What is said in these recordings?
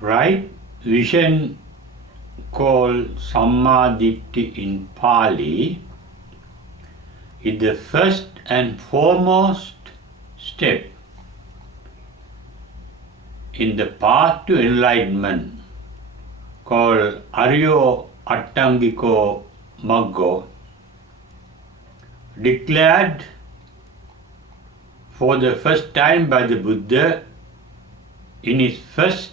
Right vision, called Sammaditthi in Pali, is the first and foremost step in the path to enlightenment, called Aryo Attangiko Maggo, declared for the first time by the Buddha in his first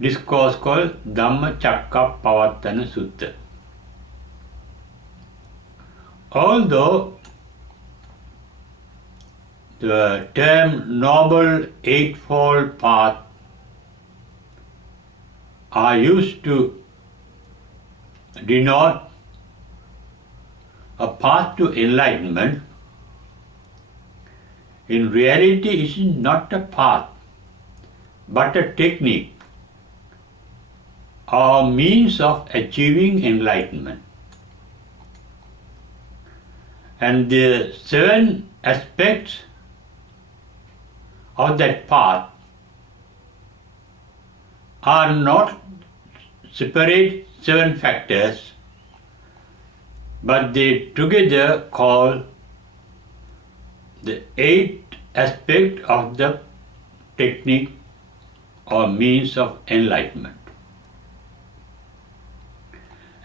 discourse called Dhammacakkappavattana Sutta. Although the term Noble Eightfold Path are used to denote a path to enlightenment, in reality it is not a path but a technique or means of achieving enlightenment. And the 7 aspects of that path are not separate 7 factors, but they together call the 8 aspect of the technique or means of enlightenment.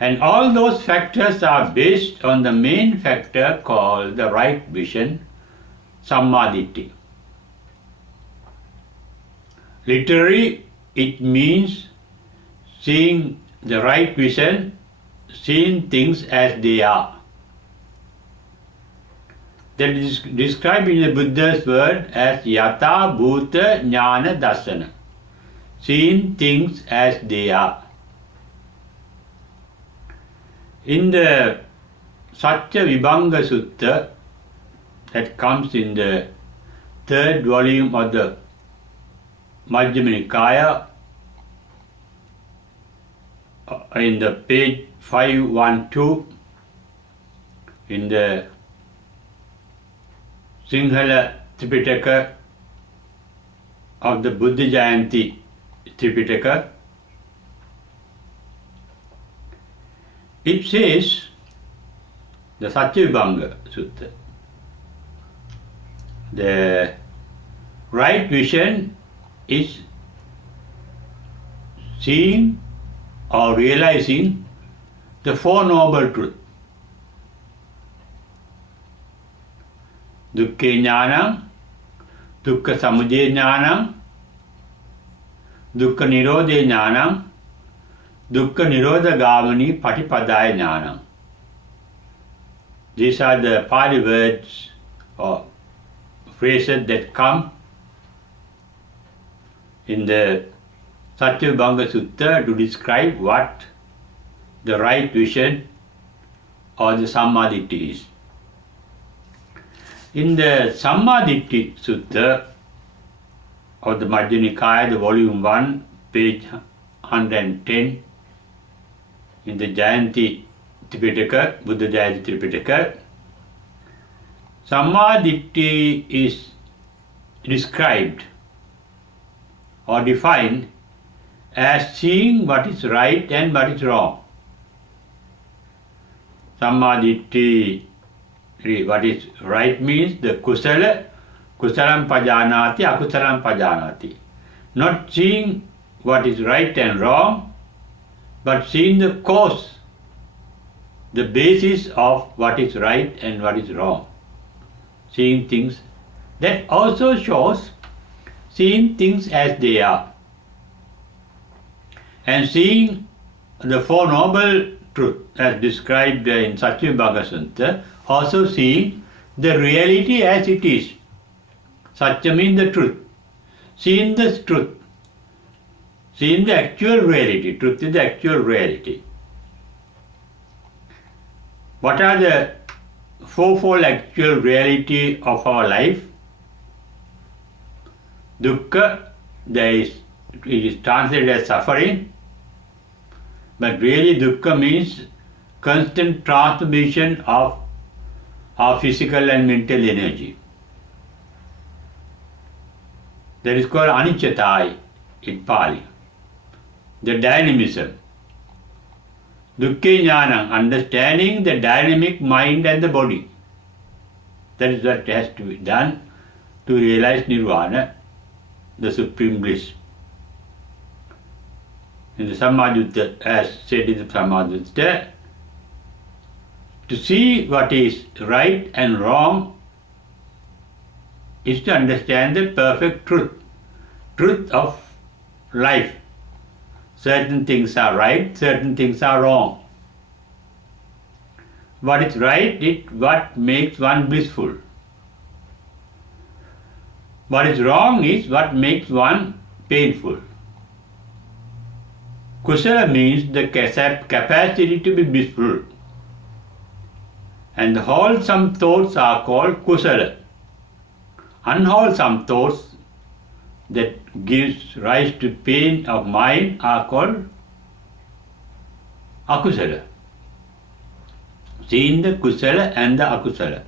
And all those factors are based on the main factor called the right vision, Sammaditthi. Literally, it means seeing the right vision, seeing things as they are. That is described in the Buddha's word as Yatha Bhuta Jnana Darsana, seeing things as they are. In the Satya Vibhanga Sutta, that comes in the 3rd volume of the Majjhima Nikaya, in the page 512, in the Sinhala Tripitaka of the Buddha Jayanti Tripitaka, it says, the Satya Vibhanga Sutta, the right vision is seeing or realizing the 4 noble truths. Dukkha Jnanam, Dukkha Samudaya Jnanam, Dukkha Nirodha Jnanam, Dukkha Nirodha Gamani Patipadaya Jnanam. These are the Pali words or phrases that come in the Satya Vibhanga Sutta to describe what the right vision or the Sammaditthi is. In the Sammaditthi Sutta of the Majjhima Nikaya, the volume 1, page 110, in the Jayanti Tripitaka, Buddha Jayanti Tripitaka, Sammaditthi is described or defined as seeing what is right and what is wrong. Sammaditthi, what is right means the kusala, kusalam pajanati, akusalam pajanati. Not seeing what is right and wrong, but seeing the cause, the basis of what is right and what is wrong. Seeing things. That also shows seeing things as they are. And seeing the 4 noble truths as described in Satya Vibhanga Sutta, also seeing the reality as it is. Satya means the truth. Seeing the truth. Seeing the actual reality. Truth is the actual reality. What are the 4-fold actual reality of our life? Dukkha, it is translated as suffering, but really dukkha means constant transformation of our physical and mental energy. That is called aniccatai in Pali. The dynamism. Dukkha jnanam, understanding the dynamic mind and the body. That is what has to be done to realize Nirvana, the supreme bliss. In the Sammadutta, as said in the Sammadutta, to see what is right and wrong is to understand the perfect truth of life. Certain things are right, certain things are wrong. What is right is what makes one blissful. What is wrong is what makes one painful. Kusala means the capacity to be blissful. And the wholesome thoughts are called kusala. Unwholesome thoughts that gives rise to pain of mind are called akusala. Seeing the kusala and the akusala.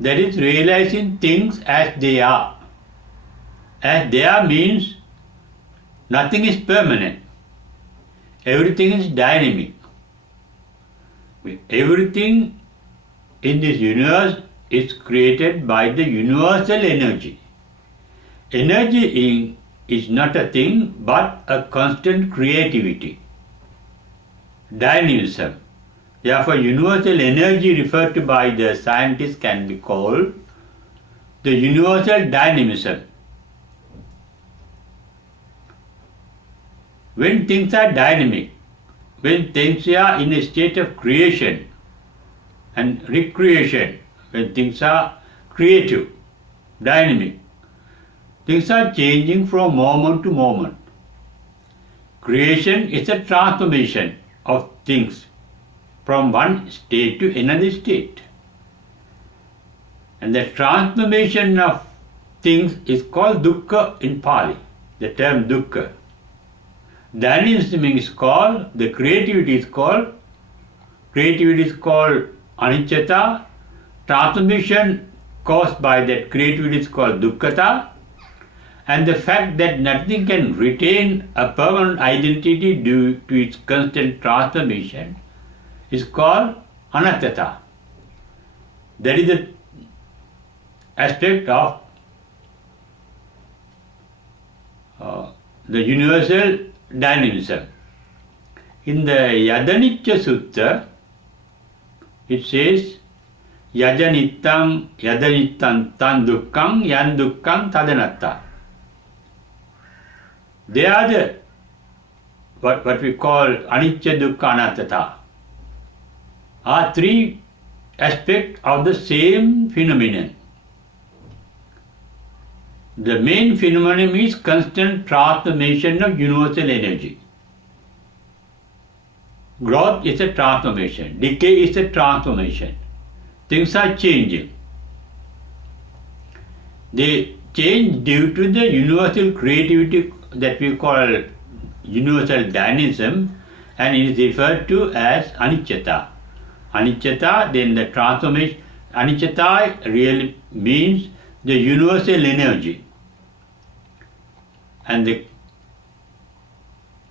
That is realizing things as they are. As they are means nothing is permanent. Everything is dynamic. Everything in this universe is created by the universal energy. Energy is not a thing but a constant creativity. Dynamism. Therefore, universal energy referred to by the scientists can be called the universal dynamism. When things are dynamic, when things are in a state of creation and recreation, when things are creative, dynamic, things are changing from moment to moment. Creation is a transformation of things from one state to another state. And the transformation of things is called dukkha in Pali, the term dukkha. Dynamism is called, the creativity is called anicchata. Transformation caused by that creativity is called dukkhata. And the fact that nothing can retain a permanent identity due to its constant transformation is called anattata. That is the aspect of the universal dynamism. In the Yadanicca Sutta, it says, Yajanittam tan dukkam yan dukkam tadanatta. They are the what we call anicca dukkha anattata, are three aspects of the same phenomenon. The main phenomenon is constant transformation of universal energy. Growth is a transformation, decay is a transformation. Things are changing. They change due to the universal creativity that we call universal dynamism, and it is referred to as anicchata. Anicchata, then the transformation. Anicchata really means the universal energy. And the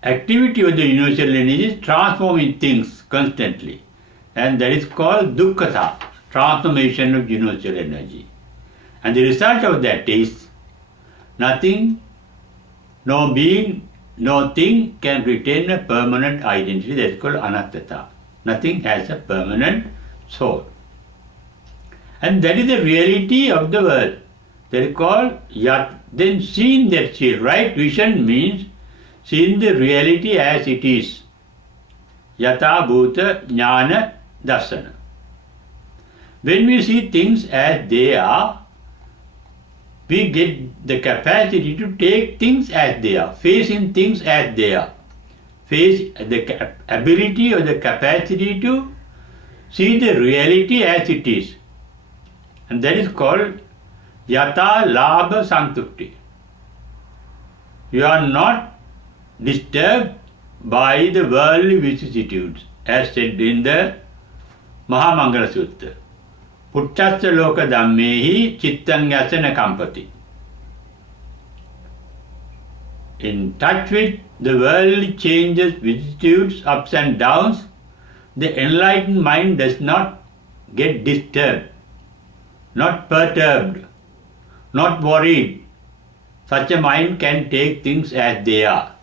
activity of the universal energy is transforming things constantly. And that is called dukkhata, transformation of universal energy. And the result of that is nothing, no being, no thing can retain a permanent identity. That is called anattata. Nothing has a permanent soul. And that is the reality of the world. That is called yat. Then seeing that right vision means seeing the reality as it is. Yata bhuta jnana darsana. When we see things as they are, we get the capacity to take things as they are, facing things as they are. Face the ability or the capacity to see the reality as it is. And that is called yata labha santukti. You are not disturbed by the worldly vicissitudes, as said in the Mahamangala Sutta. Puttassa loka dhammehi chittan yasana kampati. In touch with the worldly changes, vicissitudes, ups and downs, the enlightened mind does not get disturbed, not perturbed, not worried. Such a mind can take things as they are.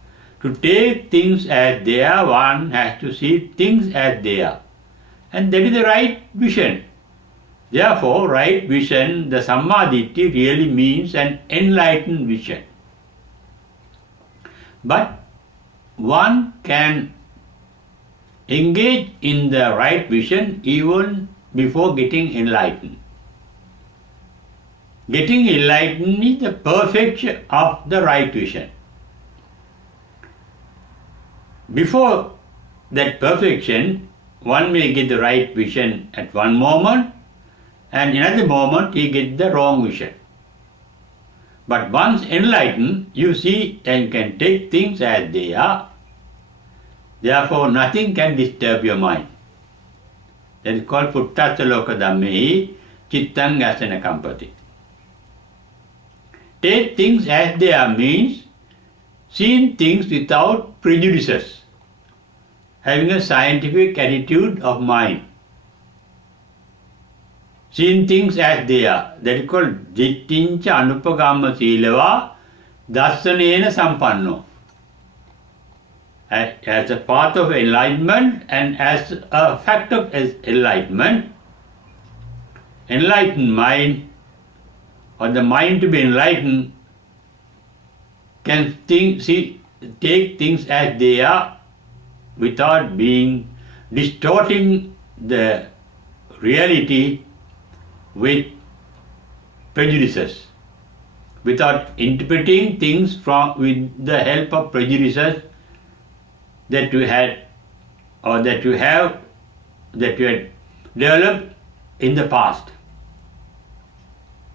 To take things as they are, one has to see things as they are. And that is the right vision. Therefore, right vision, the Sammaditthi, really means an enlightened vision. But one can engage in the right vision even before getting enlightened. Getting enlightened is the perfection of the right vision. Before that perfection, one may get the right vision at one moment, and in another moment he gets the wrong vision. But once enlightened, you see and can take things as they are. Therefore, nothing can disturb your mind. That is called puttassa loka dhammehi chittan yasana kampati. Take things as they are means seeing things without prejudices, having a scientific attitude of mind. Seeing things as they are. That is called dittincha anupagamma silava dassanena sampanno. As a path of enlightenment and as a fact of enlightenment, enlightened mind or the mind to be enlightened can take things as they are without being distorting the reality with prejudices, without interpreting things with the help of prejudices that you had or that you had developed in the past.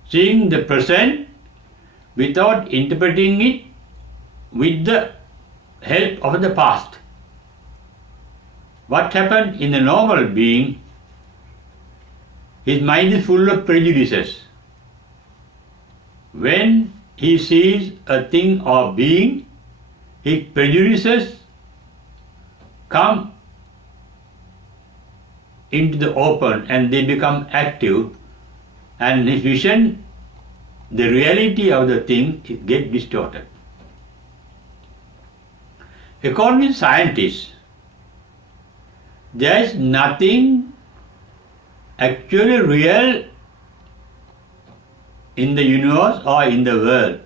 Seeing the present without interpreting it with the help of the past. What happened in the normal being, his mind is full of prejudices. When he sees a thing or being, his prejudices come into the open and they become active, and his vision, the reality of the thing, gets distorted. According to scientists, there is nothing actually real in the universe or in the world.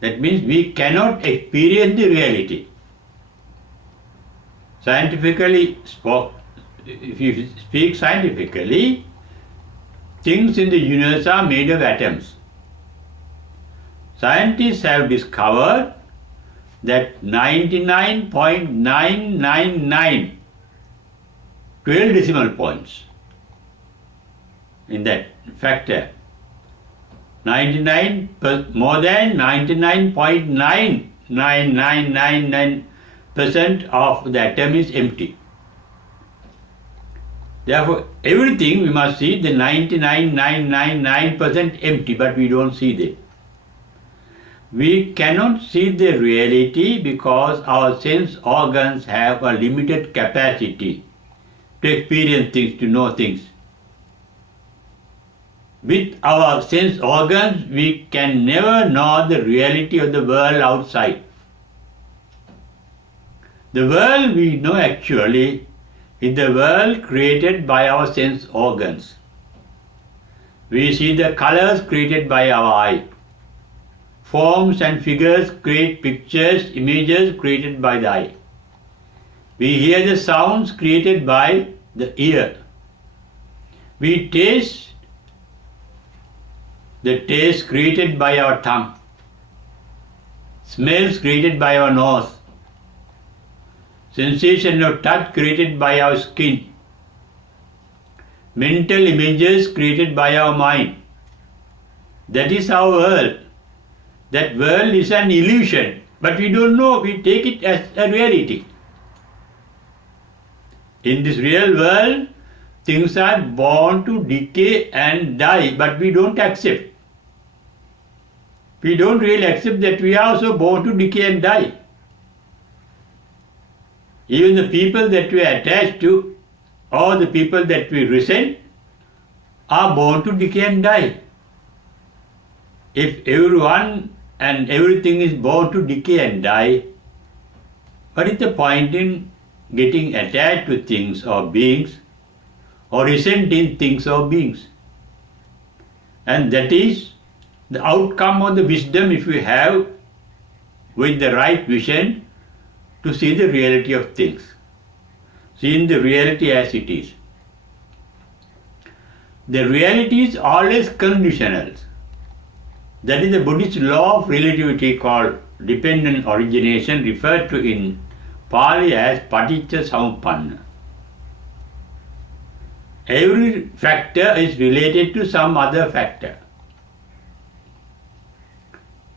That means we cannot experience the reality. Scientifically, if you speak scientifically, things in the universe are made of atoms. Scientists have discovered that 99.999 12 decimal points in that factor, more than 99.9999% of the atom is empty. Therefore, everything we must see the 99.999% empty, but we don't see that. We cannot see the reality because our sense organs have a limited capacity to experience things, to know things. With our sense organs, we can never know the reality of the world outside. The world we know actually is the world created by our sense organs. We see the colors created by our eye. Forms and figures create pictures, images created by the eye. We hear the sounds created by the ear. We taste the taste created by our tongue. Smells created by our nose. Sensation of touch created by our skin. Mental images created by our mind. That is our world. That world is an illusion, but we don't know, we take it as a reality. In this real world, things are born to decay and die, but we don't accept. We don't really accept that we are also born to decay and die. Even the people that we are attached to, or the people that we resent, are born to decay and die. If everyone and everything is born to decay and die, what is the point in getting attached to things or beings, or resenting things or beings? And that is the outcome of the wisdom if we have with the right vision to see the reality of things, seeing the reality as it is. The reality is always conditional. That is the Buddhist law of relativity called dependent origination, referred to in Pali as paticca samuppanna. Every factor is related to some other factor.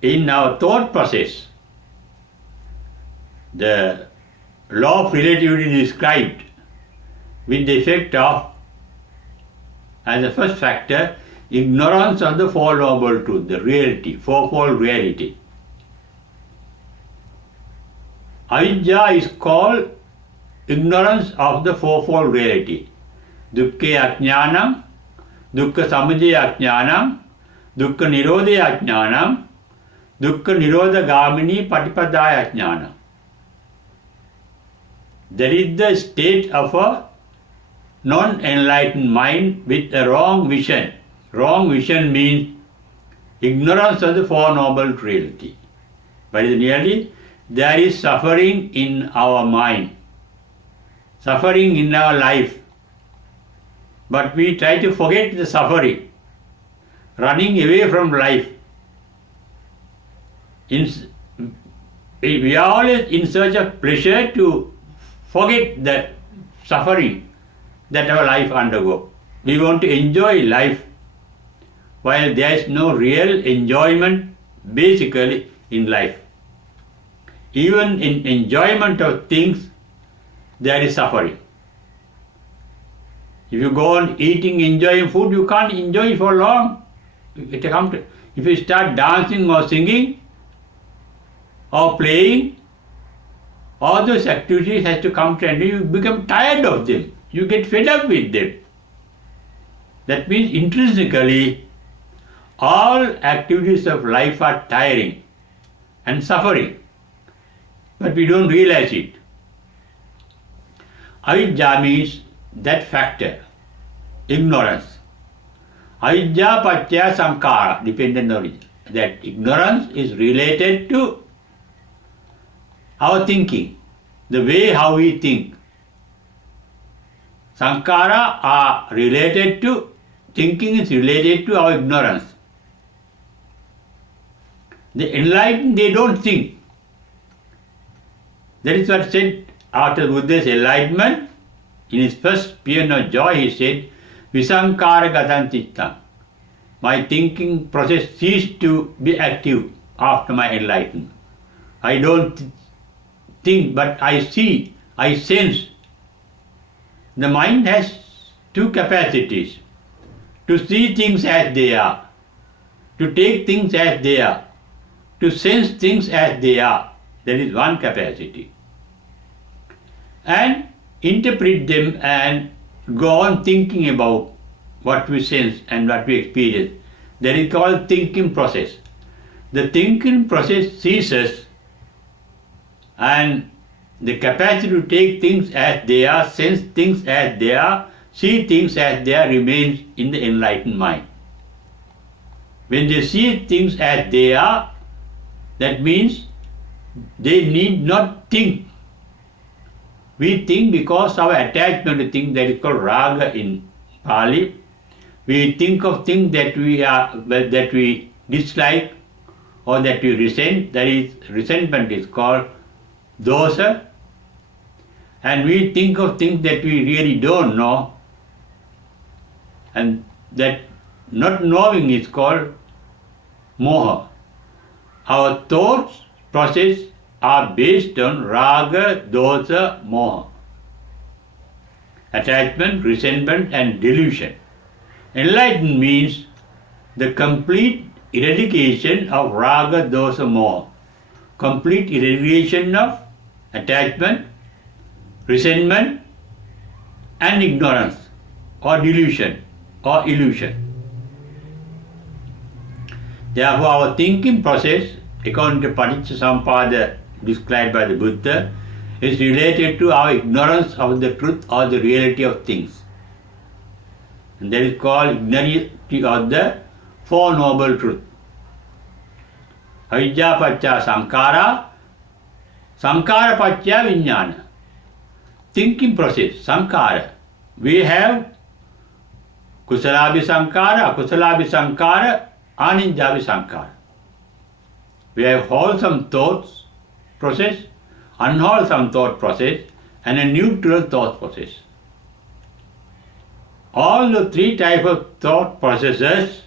In our thought process, the law of relativity is described with the effect of, as the first factor, ignorance of the Four Noble Truths, the reality, fourfold reality. Avidya is called ignorance of the fourfold reality. Dukkha ajnanam, dukkha samudaya ajnanam, dukkha nirodha ajnanam, dukkha nirodha gamini patipadaya ajnanam. That is the state of a non-enlightened mind with a wrong vision. Wrong vision means ignorance of the Four Noble Reality. But in reality, there is suffering in our mind, suffering in our life. But we try to forget the suffering, running away from life. We are always in search of pleasure to forget the suffering that our life undergoes. We want to enjoy life, while there is no real enjoyment basically in life. Even in enjoyment of things, there is suffering. If you go on eating, enjoying food, you can't enjoy it for long. If you start dancing or singing or playing, all those activities has to come to an end. You become tired of them. You get fed up with them. That means intrinsically, all activities of life are tiring and suffering. But we don't realize it. Avidya means that factor, ignorance. Avidya pattaya sankara, dependent origin. That ignorance is related to our thinking, the way how we think. Sankara are related to, thinking is related to our ignorance. The enlightened, they don't think. That is what said after Buddha's enlightenment. In his first paean of joy, he said, Visankara gatan cittam. My thinking process ceased to be active after my enlightenment. I don't think, but I see, I sense. The mind has two capacities: to see things as they are, to take things as they are, to sense things as they are. That is one capacity. And interpret them and go on thinking about what we sense and what we experience. That is called thinking process. The thinking process ceases, and the capacity to take things as they are, sense things as they are, see things as they are remains in the enlightened mind. When they see things as they are, that means they need not think. We think because our attachment to things, that is called raga in Pali. We think of things that we dislike or that we resent. That is, resentment is called dosa. And we think of things that we really don't know, and that not knowing is called moha. Our thoughts process are based on raga, dosa, moha. attachment, resentment and delusion. Enlightenment means the complete eradication of raga, dosa, moha. Complete eradication of attachment, resentment and ignorance or delusion or illusion. Therefore, our thinking process, according to Paticcasamuppada described by the Buddha, is related to our ignorance of the truth or the reality of things. And that is called ignorance of the Four Noble Truths. Avidya pacca sankara, sankara pacca vijnana. Thinking process, sankara. We have kusalabi sankara, akusalabi sankara, aninjabi sankara. We have wholesome thoughts process, unwholesome thought process, and a neutral thought process. All the three types of thought processes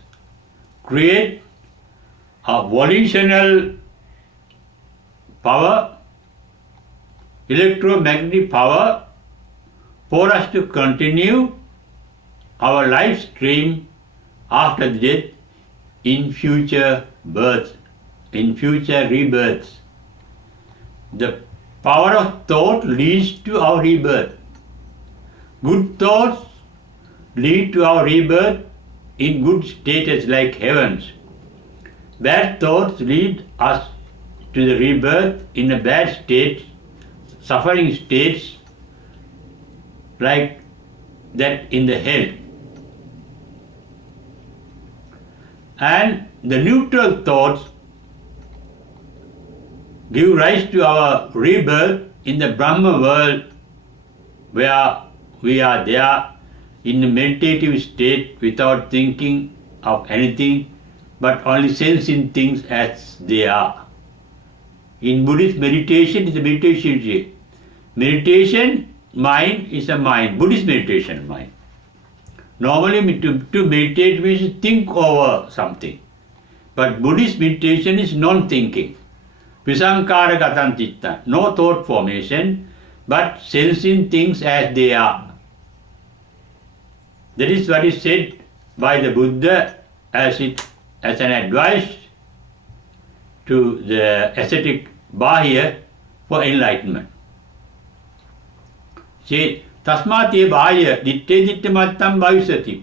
create a volitional power, electromagnetic power for us to continue our life stream after death in future births, in future rebirths. The power of thought leads to our rebirth. Good thoughts lead to our rebirth in good status like heavens. Bad thoughts lead us to the rebirth in a bad state, suffering states like that in the hell. And the neutral thoughts give rise to our rebirth in the Brahma world, where we are there in a meditative state without thinking of anything but only sensing things as they are. In Buddhist meditation is a meditation state. Meditation mind is a mind, Buddhist meditation mind. Normally to meditate means to think over something. But Buddhist meditation is non-thinking. Visankara gatan citta, no thought formation, but sensing things as they are. That is what is said by the Buddha as an advice to the ascetic Bahya for enlightenment. Say, tasmati Bahya ditte ditte mattam bhavisati.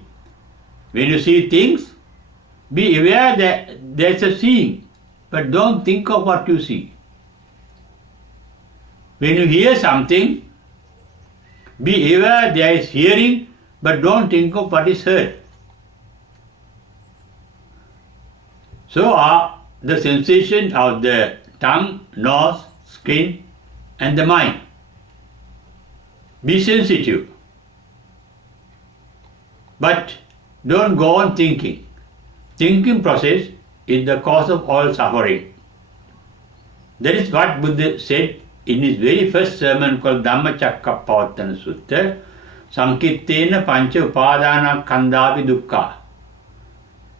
When you see things, be aware that there's a seeing, but don't think of what you see. When you hear something, be aware there is hearing, but don't think of what is heard. So are the sensation of the tongue, nose, skin, and the mind. Be sensitive, but don't go on thinking. Thinking process is the cause of all suffering. That is what Buddha said in his very first sermon called Dhammacakkappavattana Sutta, Sankittena pancha upadana khandapi dukkha.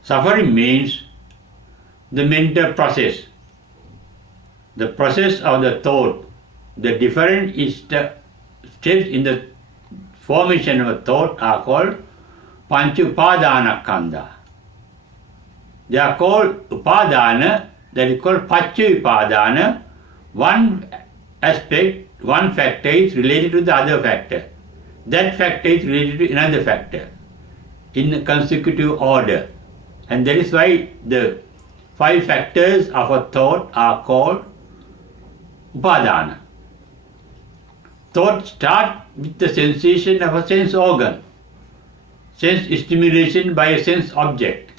Suffering means the mental process, the process of the thought, the different steps in the formation of a thought are called pancha upadana khanda. They are called upadana, that is called paccaya upadana. One aspect, one factor is related to the other factor. That factor is related to another factor in a consecutive order. And that is why the 5 factors of a thought are called upadana. Thought starts with the sensation of a sense organ, sense stimulation by a sense object.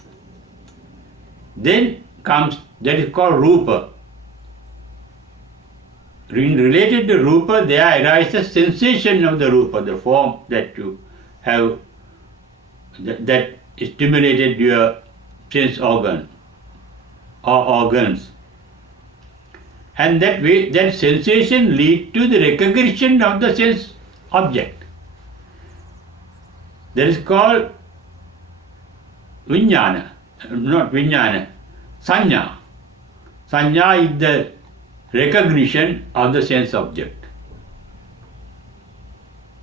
Then comes, that is called rupa. Related to rupa, there arises sensation of the rupa, the form that you have, that stimulated your sense organ or organs. And that way, that sensation leads to the recognition of the sense object. That is called vijnana, not vijnana, sanya. Sanya is the recognition of the sense object.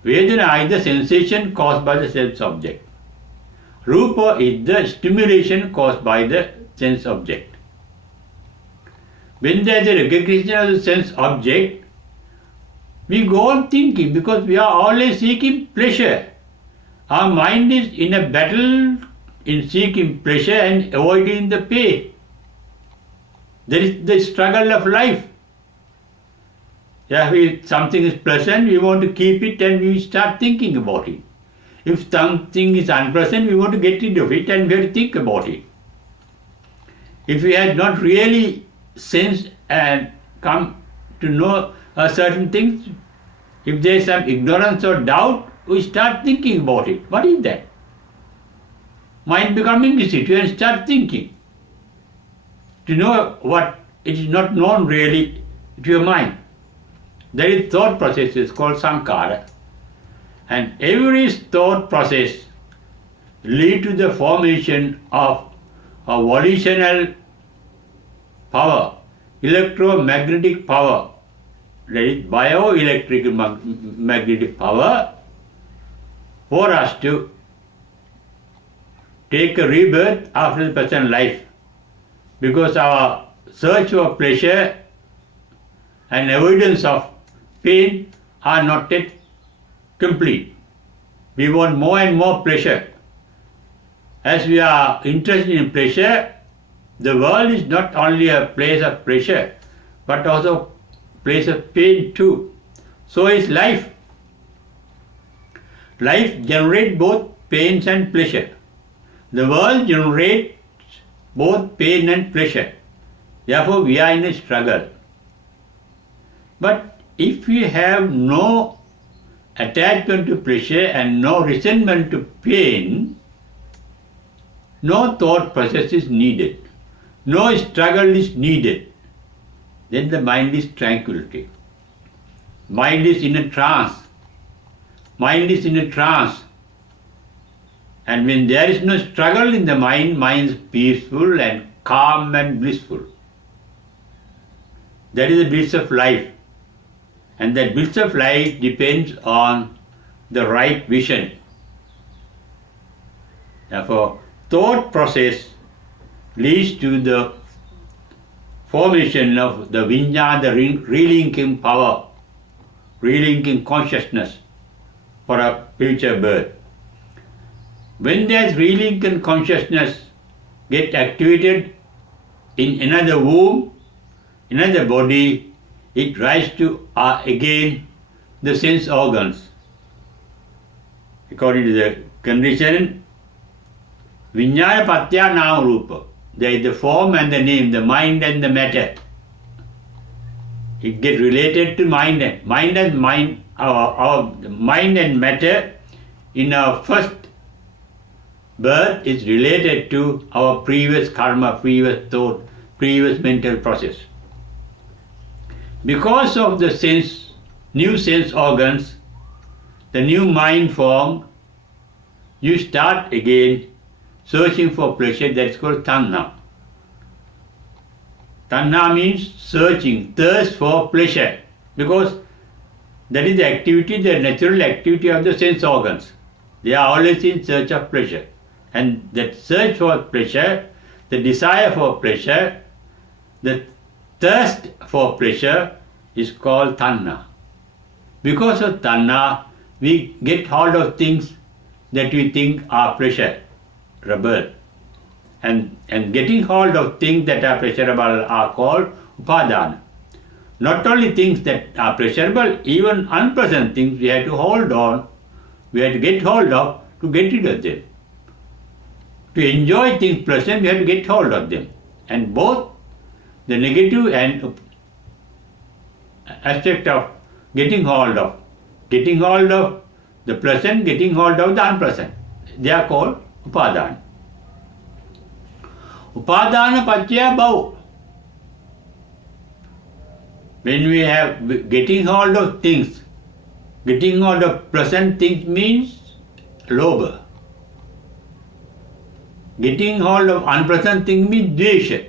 Vedana is the sensation caused by the sense object. Rupa is the stimulation caused by the sense object. When there is a recognition of the sense object, we go on thinking because we are always seeking pleasure. Our mind is in a battle in seeking pleasure and avoiding the pain. There is the struggle of life. If something is pleasant, we want to keep it and we start thinking about it. If something is unpleasant, we want to get rid of it and we have to think about it. If we have not really sensed and come to know certain things, if there is some ignorance or doubt, we start thinking about it. What is that? Mind become inquisitive and start thinking. To know what it is not known really to your mind. There is thought process is called sankhara. And every thought process lead to the formation of a volitional power, electromagnetic power, that is bioelectric magnetic power, for us to take a rebirth after the present life. Because our search for pleasure and avoidance of pain are not yet complete. We want more and more pleasure. As we are interested in pleasure, the world is not only a place of pleasure, but also a place of pain too. So is life. Life generates both pains and pleasure. The world generates both pain and pleasure. Therefore, we are in a struggle. But if we have no attachment to pleasure and no resentment to pain, no thought process is needed. No struggle is needed. Then the mind is tranquility. Mind is in a trance. Mind is in a trance. And when there is no struggle in the mind, mind is peaceful and calm and blissful. That is the bliss of life. And that bliss of life depends on the right vision. Therefore, thought process leads to the formation of the vijnana, the relinking power, relinking consciousness for a future birth. When that relinking consciousness gets activated in another womb, another body, it rises to again the sense organs. According to the condition, vijnana patya nama rupa. There is the form and the name, the mind and the matter. It gets related to mind and our mind and matter in our first birth is related to our previous karma, previous thought, previous mental process. Because of the new sense organs, the new mind formed, you start again searching for pleasure. That's called tanha. Tanha means searching, thirst for pleasure, because that is the activity, the natural activity of the sense organs. They are always in search of pleasure. And that search for pleasure, the desire for pleasure, the thirst for pleasure is called tanha. Because of tanha, we get hold of things that we think are pleasurable. And getting hold of things that are pleasurable are called upadana. Not only things that are pleasurable, even unpleasant things we have to hold on, we have to get hold of to get rid of them. To enjoy things pleasant, we have to get hold of them. And both the negative and aspect of getting hold of the pleasant, getting hold of the unpleasant. They are called upadana. Upadana paccaya bhava. When we have getting hold of things, getting hold of pleasant things means lobha. Getting hold of unpleasant things means dvesha,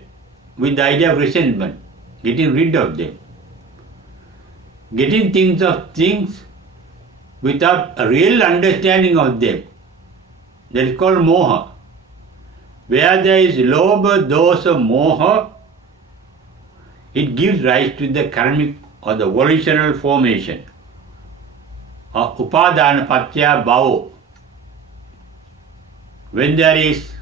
with the idea of resentment, getting rid of them. Getting things without a real understanding of them. That is called moha. Where there is lobha, dosa, moha, it gives rise to the karmic or the volitional formation of upadana pattaya bhava. When there is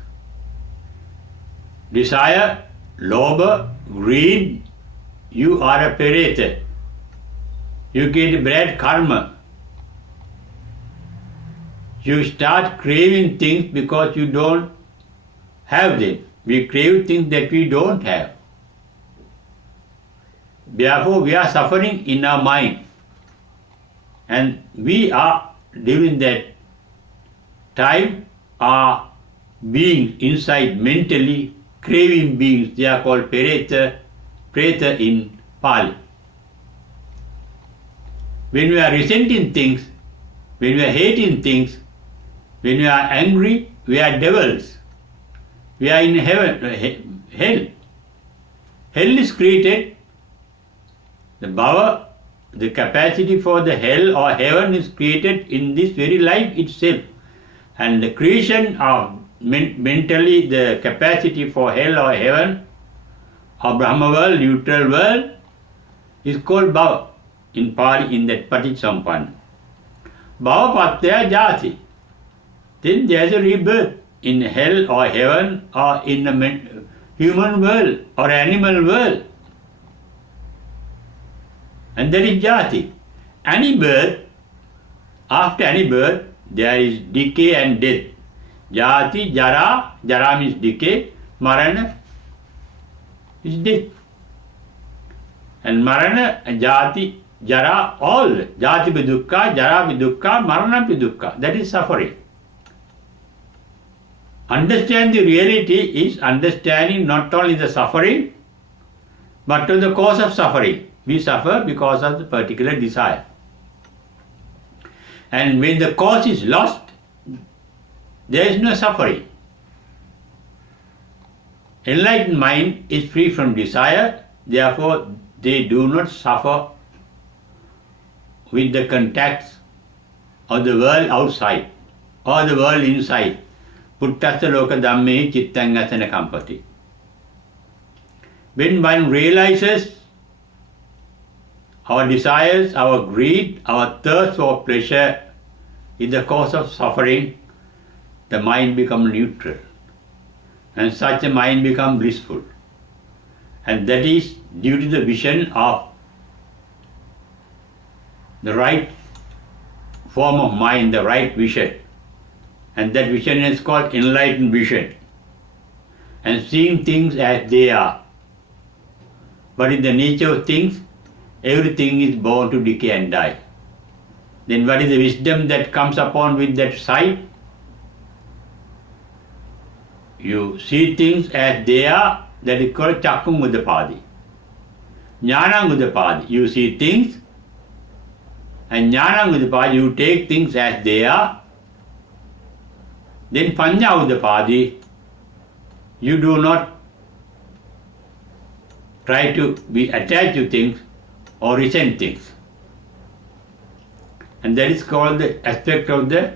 desire, lobha, greed, you are a pereta. You get bad karma. You start craving things because you don't have them. We crave things that we don't have. Therefore, we are suffering in our mind. And we are, during that time, are beings inside mentally craving beings. They are called preta in Pali. When we are resenting things, when we are hating things, when we are angry, we are devils. We are in heaven, hell. Hell is created. The bhava, the capacity for the hell or heaven is created in this very life itself. And the creation of mentally the capacity for hell or heaven or Brahma world, neutral world is called bhava in Pali, in that Paticcasamuppanna. Bhava pattaya jati. Then there is a rebirth in hell or heaven or in the human world or animal world. And that is jati. Any birth, after any birth, there is decay and death. Jati, jara means decay, marana is death. And marana, jati, jara, all. Jati be dukkha, jara be dukkha, marana be dukkha. That is suffering. Understand the reality is understanding not only the suffering, but to the cause of suffering. We suffer because of the particular desire. And when the cause is lost, there is no suffering. Enlightened mind is free from desire, therefore they do not suffer with the contacts of the world outside or the world inside. Puttassa loka dhammehi chittang asana kampati. When one realizes our desires, our greed, our thirst for pleasure is the cause of suffering, the mind becomes neutral. And such a mind becomes blissful. And that is due to the vision of the right form of mind, the right vision. And that vision is called enlightened vision. And seeing things as they are. But in the nature of things, everything is born to decay and die. Then what is the wisdom that comes upon with that sight? You see things as they are, that is called Cakkung Uddapadi. Jnanang Uddapadi, you see things, and Jnanang Uddapadi, you take things as they are. Then Panya Uddapadi, you do not try to be attached to things or resent things. And that is called the aspect of the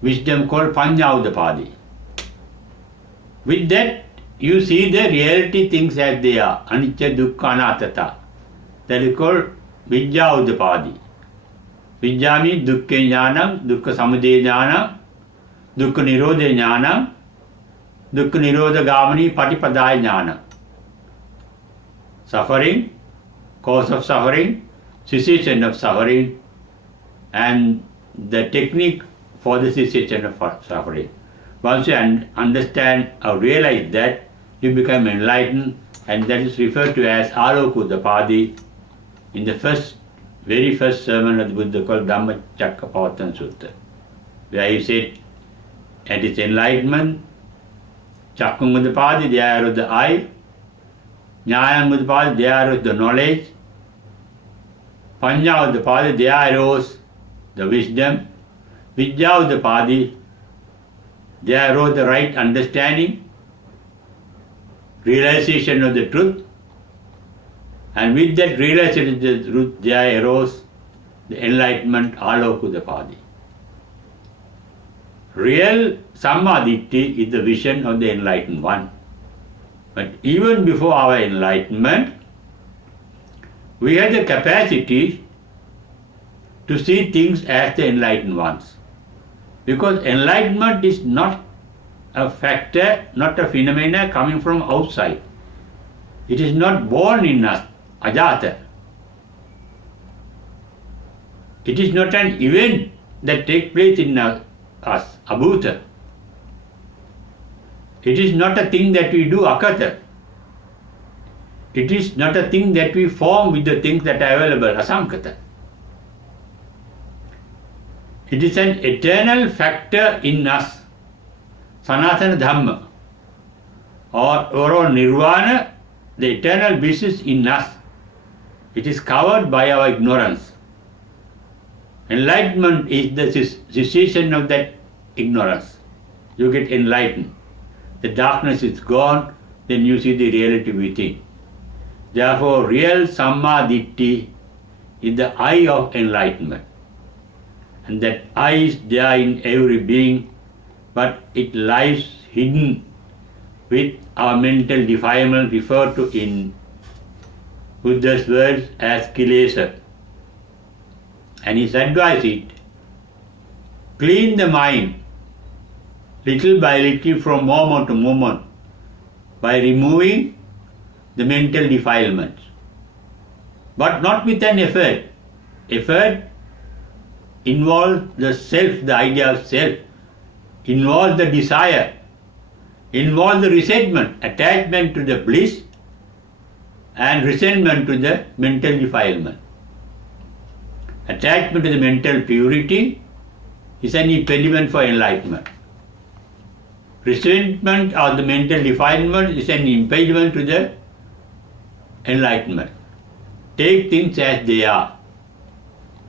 wisdom called Panya Uddapadi. With that, you see the reality things as they are, anicca, dukkha, anattata. That is called Vijja Uddapadi. Vijja means dukkha jnanam, dukkha samudaya jnanam, dukkha nirodha jnanam, dukkha nirodha gamani patipadaya jnanam. Suffering, cause of suffering, cessation of suffering, and the technique for the cessation of suffering. Once you understand or realize that, you become enlightened, and that is referred to as Aloka Uddapadi in the very first sermon of the Buddha called Dhammacakkappavattana Sutta, where he said, at its enlightenment, Cakkung Uddapadi, there is the eye, Jnanam Uddapadi, there is the knowledge, Panya Uddapadi, there arose the wisdom, Vijja Uddapadi, there arose the right understanding, realization of the truth, and with that realization of the truth, there arose the enlightenment Alokudapadi. Real Sammaditthi is the vision of the enlightened one. But even before our enlightenment, we had the capacity to see things as the enlightened ones. Because enlightenment is not a factor, not a phenomena coming from outside. It is not born in us, ajata. It is not an event that takes place in us, abhuta. It is not a thing that we do, akata. It is not a thing that we form with the things that are available, asankata. It is an eternal factor in us, sanatana dhamma, or nirvana, the eternal basis in us. It is covered by our ignorance. Enlightenment is the cessation of that ignorance. You get enlightened. The darkness is gone, then you see the reality within. Therefore, real Sammaditthi is the eye of enlightenment. And that eye is there in every being, but it lies hidden with our mental defilement referred to in Buddha's words as kilesa. And his advice is, clean the mind little by little from moment to moment by removing the mental defilements. But not with an effort. Effort involves the self, the idea of self, involves the desire, involves the resentment, attachment to the bliss, and resentment to the mental defilement. Attachment to the mental purity is an impediment for enlightenment. Resentment of the mental defilement is an impediment to the enlightenment. Take things as they are.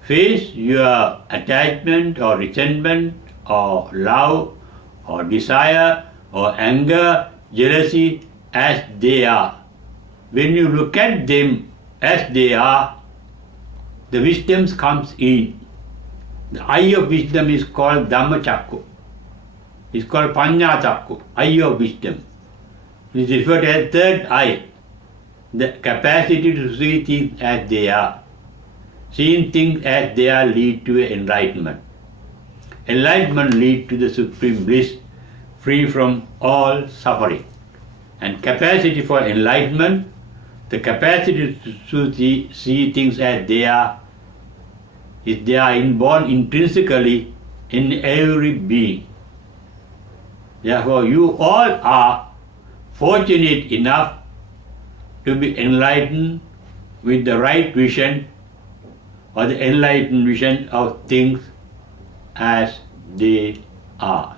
Face your attachment or resentment or love or desire or anger, jealousy as they are. When you look at them as they are, the wisdom comes in. The eye of wisdom is called Dhammachakku. It's called Panyachakku, eye of wisdom. It is referred to as third eye, the capacity to see things as they are. Seeing things as they are leads to enlightenment. Enlightenment leads to the supreme bliss, free from all suffering. And capacity for enlightenment, the capacity to see things as they are, is there inborn intrinsically in every being. Therefore, you all are fortunate enough to be enlightened with the right vision or the enlightened vision of things as they are.